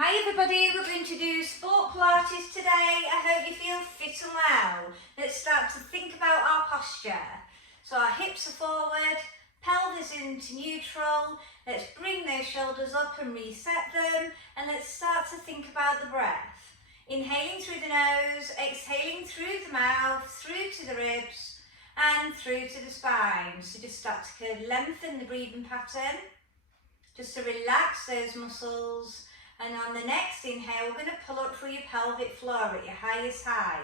Hi everybody, we're going to do sport Pilates today. I hope you feel fit and well. Let's start to think about our posture. So our hips are forward, pelvis into neutral. Let's bring those shoulders up and reset them. And let's start to think about the breath. Inhaling through the nose, exhaling through the mouth, through to the ribs and through to the spine. So just start to lengthen the breathing pattern, just to relax those muscles. And on the next inhale, we're going to pull up through your pelvic floor at your highest height,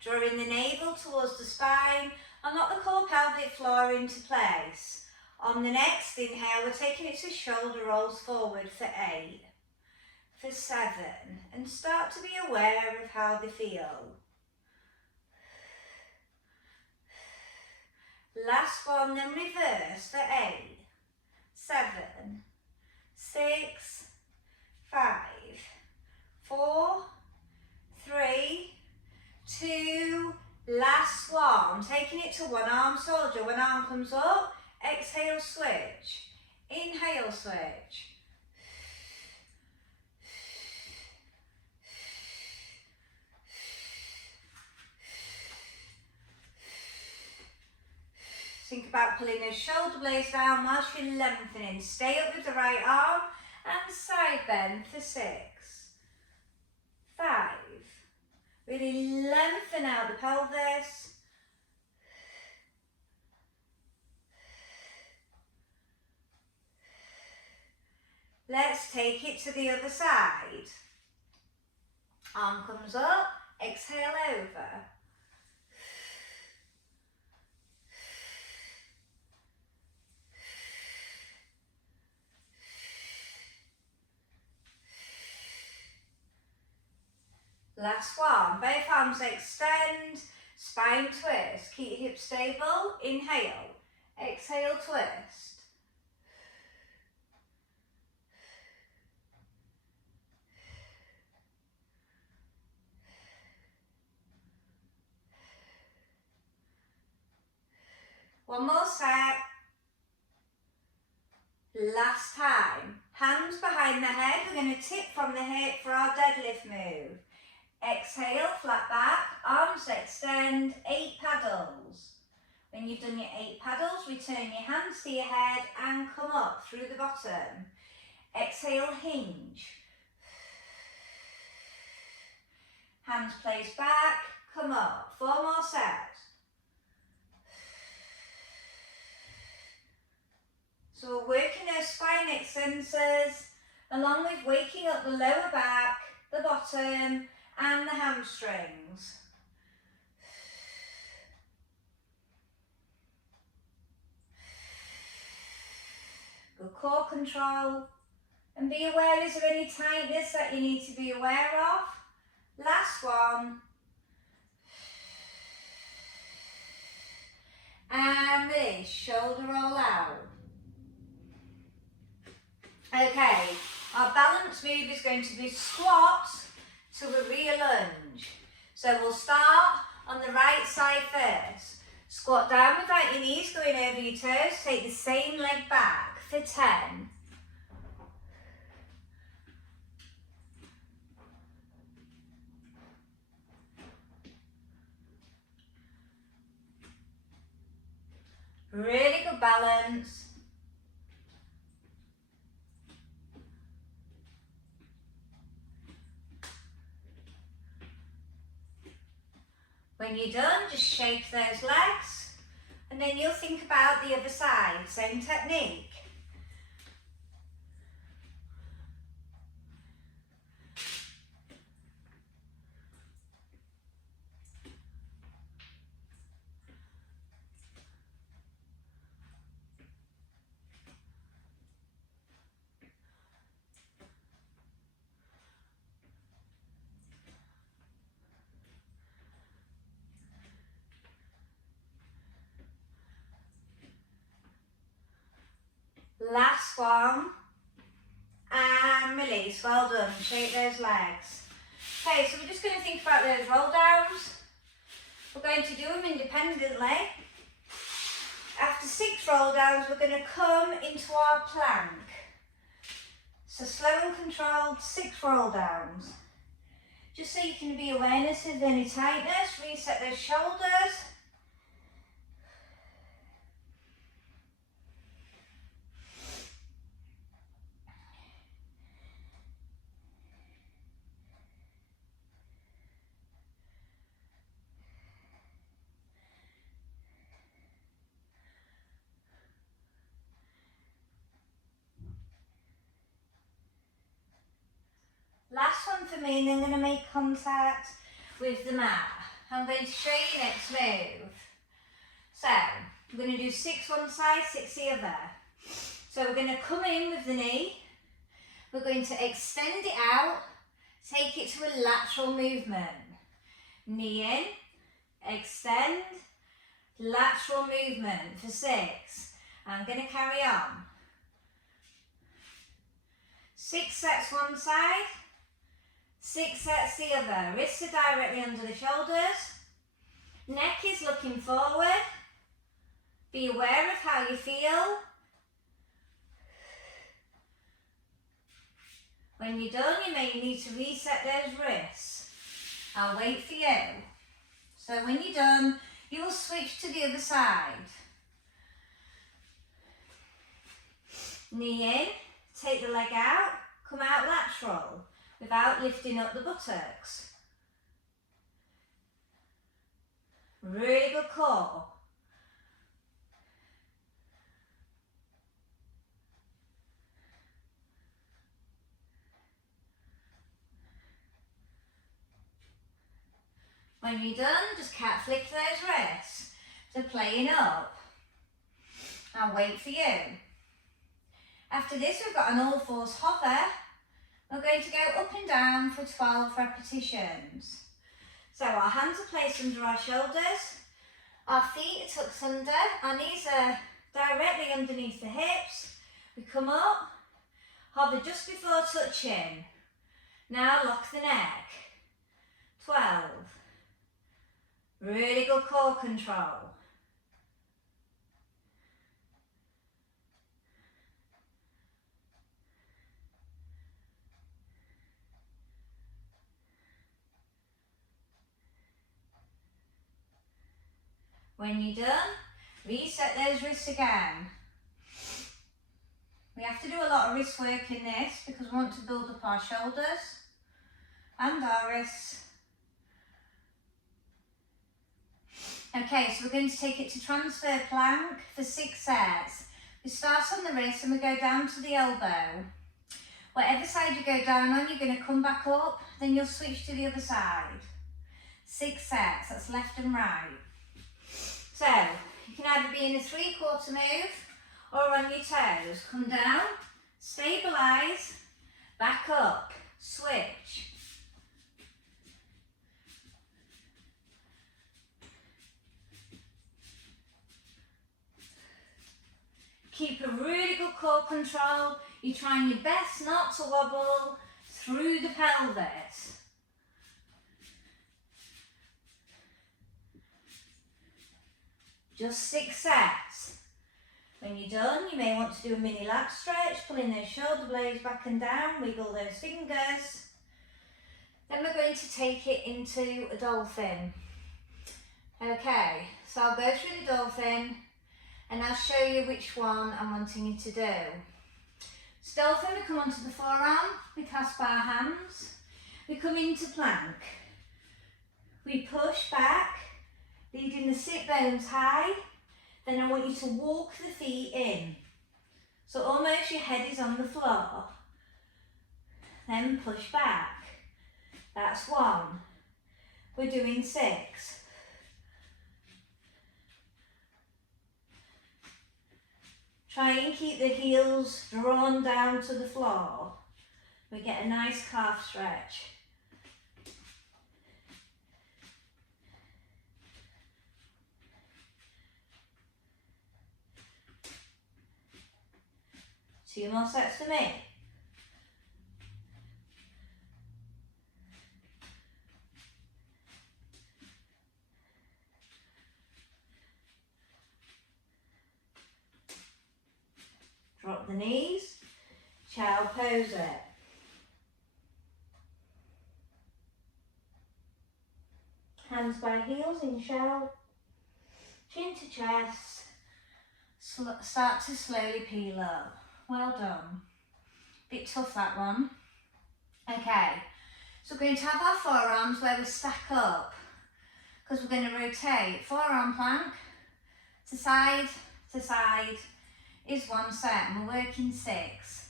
drawing the navel towards the spine and lock the core pelvic floor into place. On the next inhale, we're taking it to shoulder rolls forward for 8, for 7, and start to be aware of how they feel. Last one, then reverse for 8, 7, 6, 5, 4, 3, 2, last one. Taking it to one arm soldier. One arm comes up, exhale, switch. Inhale, switch. Think about pulling those shoulder blades down whilst you're lengthening. Stay up with the right arm and side bend for 6, 5. Really lengthen out the pelvis. Let's take it to the other side. Arm comes up, exhale over. Last one, both arms extend, spine twist, keep your hips stable, inhale, exhale, twist. One more set. Last time, hands behind the head, we're going to tip from the hip for our deadlift move. Exhale, flat back, arms extend, 8 paddles. When you've done your 8 paddles, return your hands to your head and come up through the bottom. Exhale, hinge. Hands place back, come up. 4 more sets. So we're working those spine extensors, along with waking up the lower back, the bottom, and the hamstrings. Good core control. And be aware, is there any tightness that you need to be aware of? Last one. And release, shoulder roll out. Okay, our balance move is going to be squats to a rear lunge. So we'll start on the right side first. Squat down without your knees going over your toes. Take the same leg back for 10. Really good balance. When you're done, just shake those legs and then you'll think about the other side, same technique. Last one, and release, well done, shake those legs. Okay, so we're just going to think about those roll downs. We're going to do them independently. After 6 roll downs, we're going to come into our plank. So slow and controlled 6 roll downs. Just so you can be awareness of any tightness, reset those shoulders. Last one for me, and then I'm going to make contact with the mat. I'm going to show you next move. So, we're going to do 6 one side, 6 the other. So we're going to come in with the knee. We're going to extend it out, take it to a lateral movement. Knee in, extend, lateral movement for 6. I'm going to carry on. 6 sets one side, 6 sets the other. Wrists are directly under the shoulders. Neck is looking forward. Be aware of how you feel. When you're done, you may need to reset those wrists. I'll wait for you. So when you're done, you will switch to the other side. Knee in, take the leg out, come out lateral without lifting up the buttocks. Really good core. When you're done, just cat flick those wrists. So playing up. I'll wait for you. After this, we've got an all fours hover. We're going to go up and down for 12 repetitions. So our hands are placed under our shoulders. Our feet are tucked under. Our knees are directly underneath the hips. We come up, hover just before touching. Now lock the neck. 12. Really good core control. When you're done, reset those wrists again. We have to do a lot of wrist work in this because we want to build up our shoulders and our wrists. Okay, so we're going to take it to transfer plank for 6 sets. We start on the wrist and we go down to the elbow. Whatever side you go down on, you're going to come back up, then you'll switch to the other side. 6 sets, that's left and right. So, you can either be in a 3/4 move or on your toes. Come down, stabilise, back up, switch. Keep a really good core control. You're trying your best not to wobble through the pelvis. Just 6 sets. When you're done, you may want to do a mini lat stretch, pulling those shoulder blades back and down, wiggle those fingers. Then we're going to take it into a dolphin. Okay, so I'll go through the dolphin and I'll show you which one I'm wanting you to do. So dolphin, we come onto the forearm, we clasp our hands, we come into plank. We push back, leading the sit bones high, then I want you to walk the feet in. So almost your head is on the floor. Then push back. That's 1. We're doing 6. Try and keep the heels drawn down to the floor. We get a nice calf stretch. Two more sets for me. Drop the knees, child pose it. Hands by heels in shell, chin to chest, start to slowly peel up. Well done. Bit tough that one. Okay, so we're going to have our forearms where we stack up, because we're going to rotate. Forearm plank, to side is one set, and we're working 6.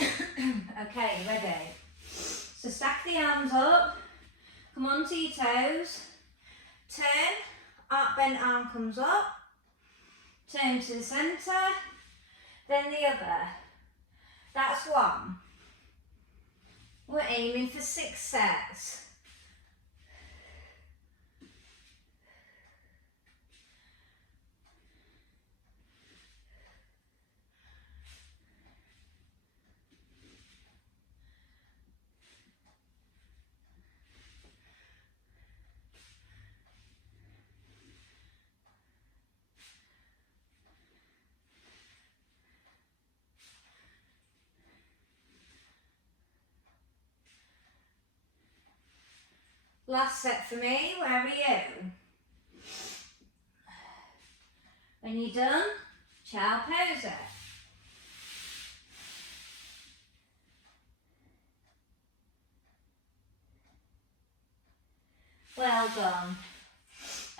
Okay, ready? So stack the arms up, come onto your toes, turn, bent arm comes up, turn to the centre, then the other. That's 1. We're aiming for 6 sets. Last set for me, where are you? When you're done, child pose it. Well done.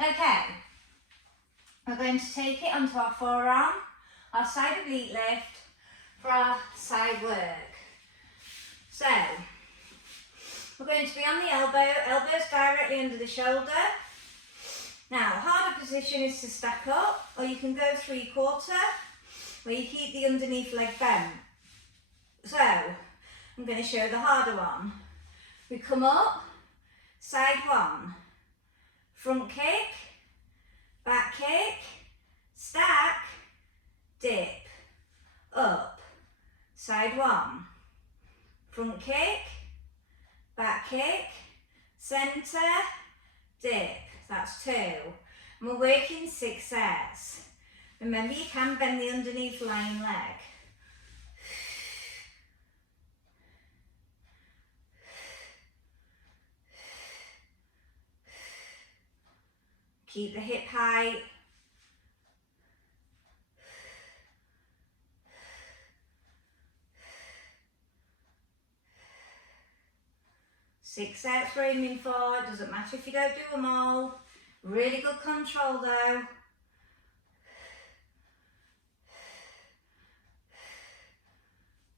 Okay, we're going to take it onto our forearm, our side oblique lift for our side work. So, we're going to be on the elbows directly under the shoulder. Now, a harder position is to stack up, or you can go 3/4, where you keep the underneath leg bent. So, I'm going to show the harder one. We come up, side 1, front kick, back kick, stack, dip, up, side 1, front kick, back kick, centre, dip. That's 2. And we're working 6 sets. Remember, you can bend the underneath lying leg. Keep the hip height. Six sets we're aiming for. It doesn't matter if you don't do them all. Really good control though.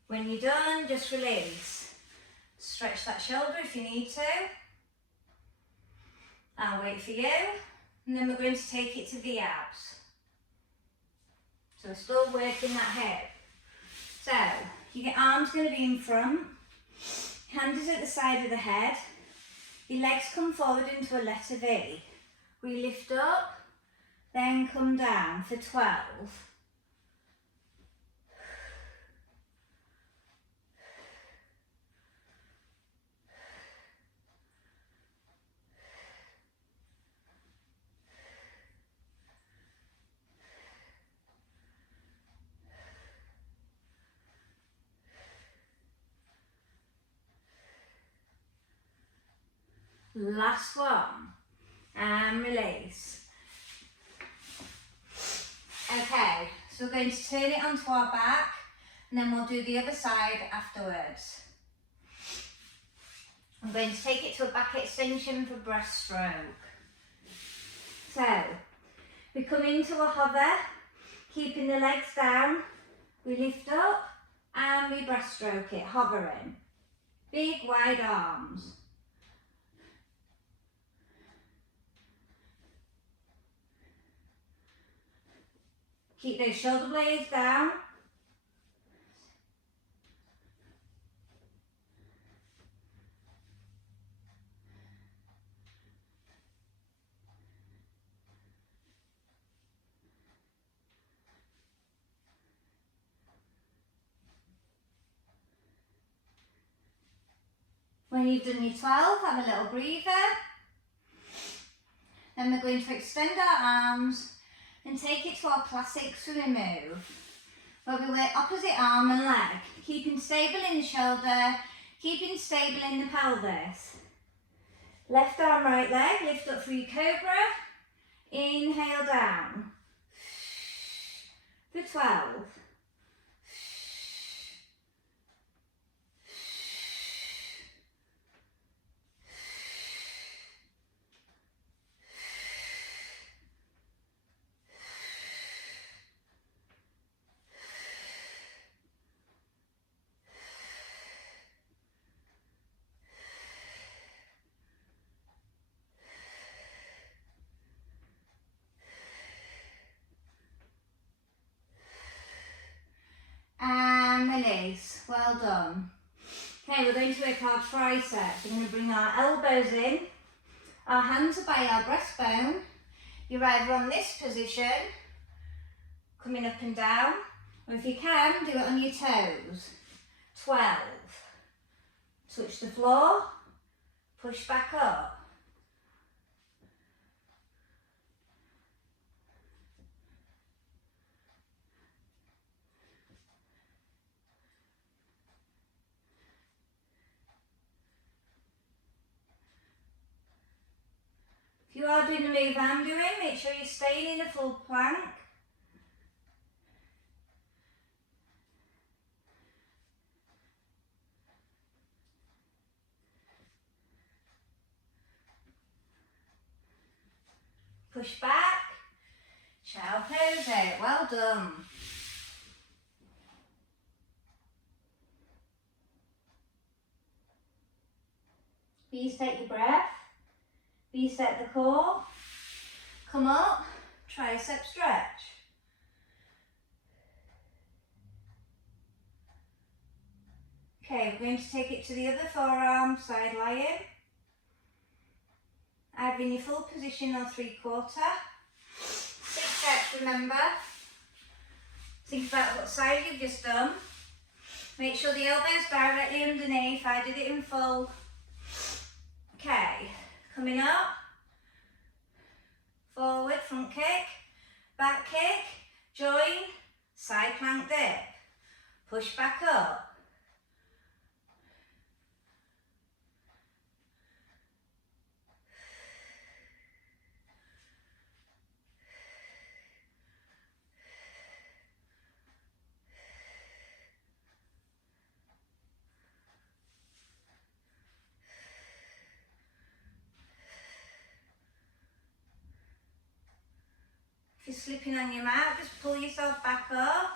When you're done, just release. Stretch that shoulder if you need to. I'll wait for you. And then we're going to take it to the abs. So we're still working that hip. So, your arm's going to be in front. Hand is at the side of the head. Your legs come forward into a letter V. We lift up, then come down for 12. Last one, and release. Okay, so we're going to turn it onto our back, and then we'll do the other side afterwards. I'm going to take it to a back extension for breaststroke. So, we come into a hover, keeping the legs down, we lift up, and we breaststroke it, hovering. Big wide arms. Keep those shoulder blades down. When you've done your 12, have a little breather. Then we're going to extend our arms and take it to our classic swimming move. where we work opposite arm and leg, keeping stable in the shoulder, keeping stable in the pelvis. Left arm, right leg, lift up for your cobra, inhale down, for 12. And release, well done. Okay, we're going to work our triceps. We're going to bring our elbows in, our hands are by our breastbone. You're either on this position, coming up and down, or if you can, do it on your toes. 12. Touch the floor, push back up. If you are doing the move I'm doing, make sure you're staying in a full plank. Push back, child pose out, well done. Reset your breath, reset the core, come up, tricep stretch. Okay, we're going to take it to the other forearm, side lying. Either in your full position or 3/4. 6 sets, remember. Think about what side you've just done. Make sure the elbow's directly underneath. I did it in full. Okay, coming up. Forward, front kick, back kick, join, side plank dip. Push back up. If you're slipping on your mat, just pull yourself back up.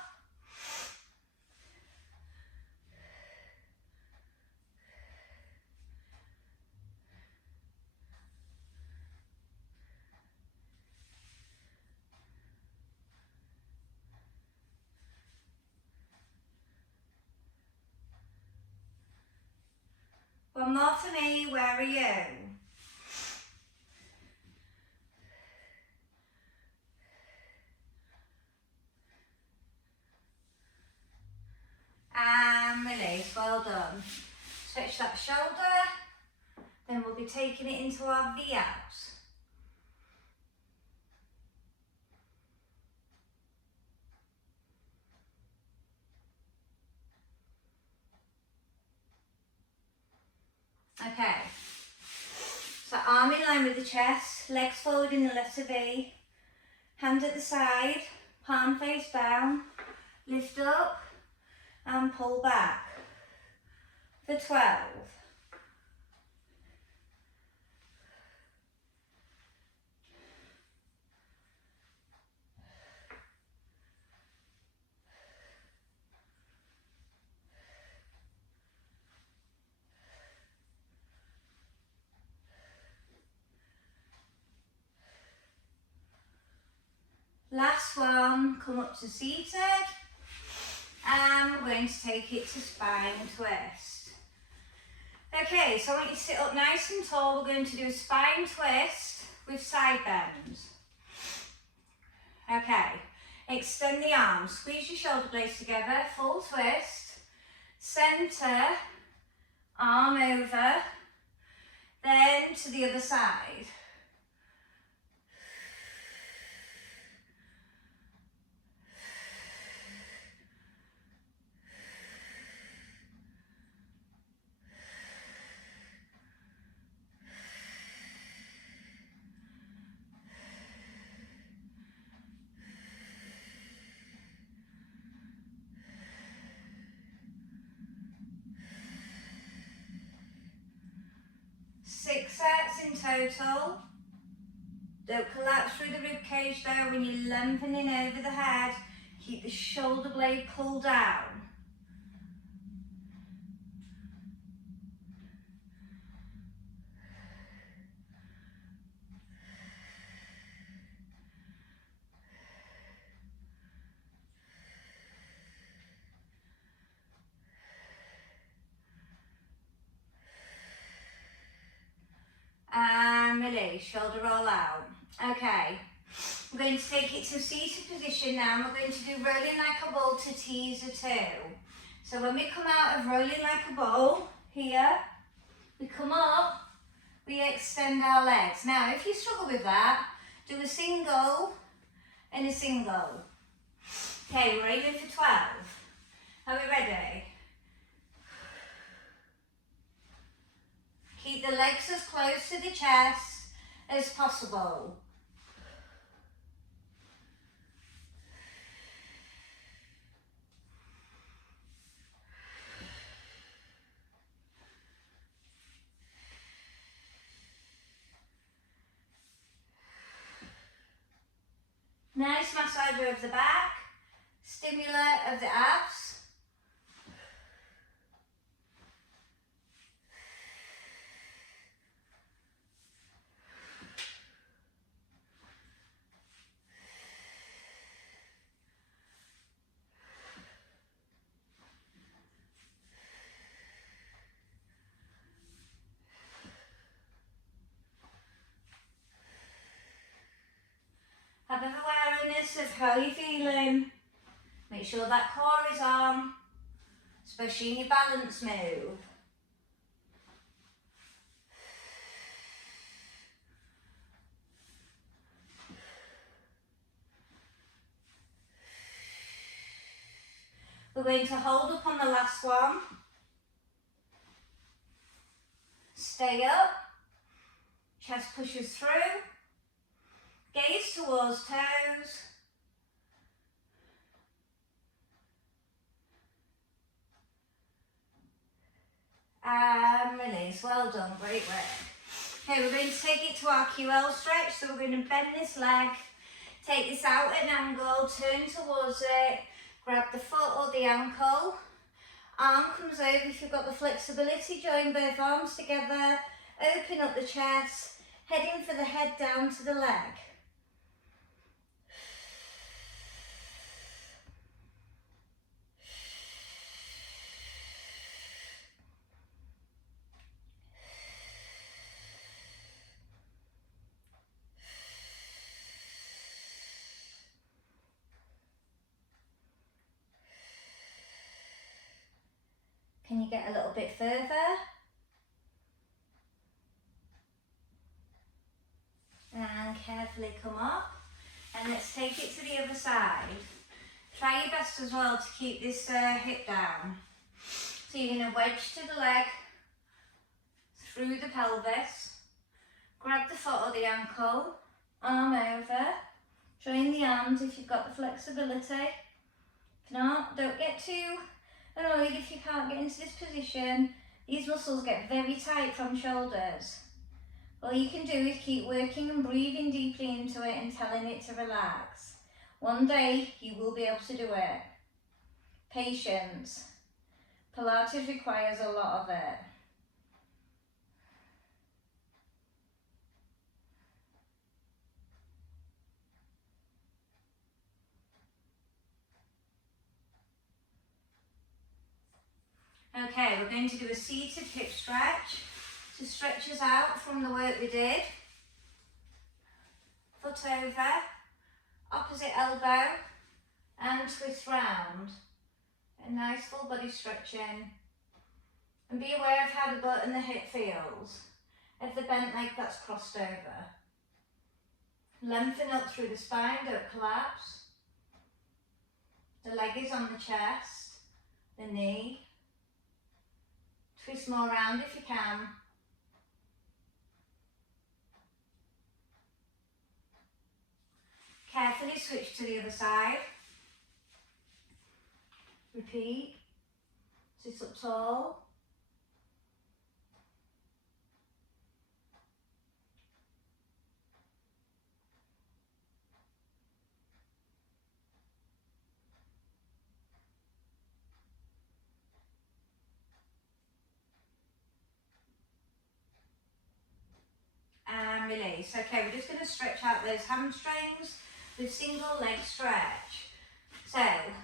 One more for me, where are you? And release, well done. Stretch that shoulder, then we'll be taking it into our V-abs. Okay, so arm in line with the chest, legs forward in the letter V, hand at the side, palm face down, lift up and pull back for 12. Last one, come up to seated, and we're going to take it to spine twist. Okay, so I want you to sit up nice and tall. We're going to do a spine twist with side bends. Okay, extend the arms, squeeze your shoulder blades together, full twist, centre, arm over, then to the other side. 6 sets in total. Don't collapse through the rib cage though when you're lengthening over the head. Keep the shoulder blade pulled down. And release, shoulder roll out. Okay, we're going to take it to seated position now, and we're going to do rolling like a ball to teaser 2. So when we come out of rolling like a ball, here, we come up, we extend our legs. Now, if you struggle with that, do a single and a single. Okay, we're aiming for 12. Are we ready? Keep the legs as close to the chest as possible. Nice massager of the back, stimulator of the abs. Have an awareness of how you're feeling. Make sure that core is on, especially in your balance move. We're going to hold up on the last one. Stay up. Chest pushes through. Gaze towards toes. And release. Well done, great work. Okay, we're going to take it to our QL stretch. So we're going to bend this leg, take this out at an angle, turn towards it, grab the foot or the ankle. Arm comes over if you've got the flexibility, join both arms together, open up the chest, heading for the head down to the leg. Can you get a little bit further? And carefully come up. And let's take it to the other side. Try your best as well to keep this hip down. So you're going to wedge to the leg, through the pelvis, grab the foot or the ankle, arm over, join the arms if you've got the flexibility. If not, don't get too annoyed if you can't get into this position. These muscles get very tight from shoulders. All you can do is keep working and breathing deeply into it and telling it to relax. One day you will be able to do it. Patience. Pilates requires a lot of it. Okay, we're going to do a seated hip stretch to stretch us out from the work we did. Foot over, opposite elbow, and twist round. A nice full body stretching. And be aware of how the butt and the hip feels. Of the bent leg that's crossed over. Lengthen up through the spine, don't collapse. The leg is on the chest, the knee. Twist more round if you can. Carefully switch to the other side. Repeat. Sit up tall. and release. Okay, we're just going to stretch out those hamstrings with single leg stretch. So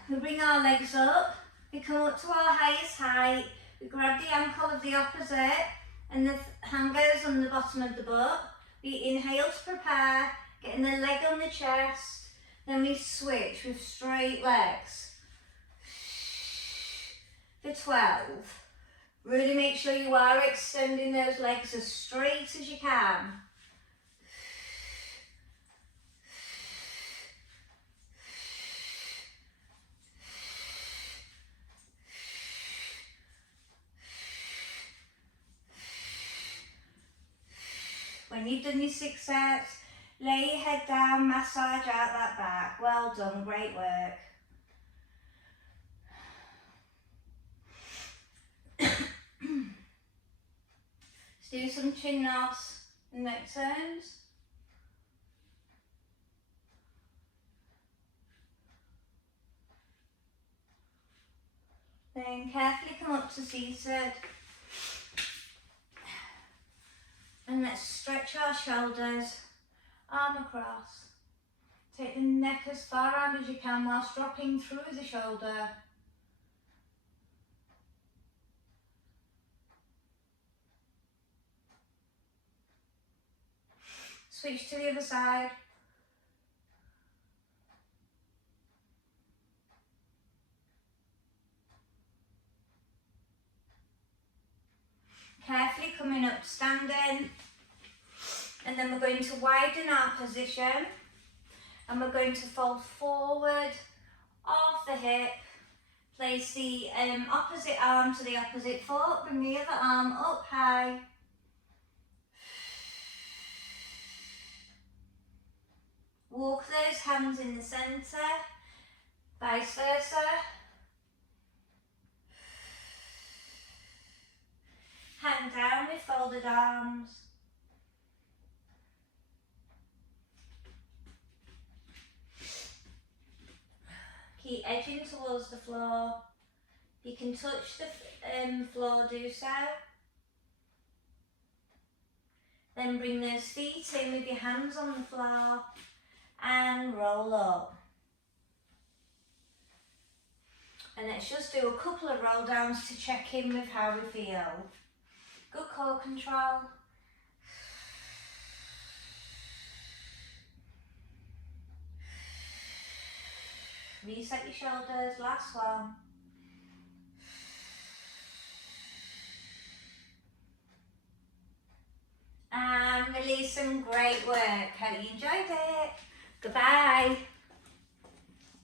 we bring our legs up, we come up to our highest height, we grab the ankle of the opposite and the hand goes on the bottom of the butt. We inhale to prepare, getting the leg on the chest, then we switch with straight legs for 12. Really make sure you are extending those legs as straight as you can. When you've done your 6 sets, lay your head down, massage out that back. Well done, great work. Let's do some chin nods and neck turns. Then carefully come up to seated. And let's stretch our shoulders, arm across. Take the neck as far round as you can whilst dropping through the shoulder. Switch to the other side. Carefully coming up standing, and then we're going to widen our position and we're going to fold forward off the hip, place the opposite arm to the opposite foot, bring the other arm up high. Walk those hands in the centre, vice versa. Hand down with folded arms. Keep edging towards the floor. You can touch the floor, do so. Then bring those feet in with your hands on the floor and roll up. And let's just do a couple of roll downs to check in with how we feel. Good core control. Reset your shoulders, last one. And release some great work. Hope you enjoyed it. Goodbye.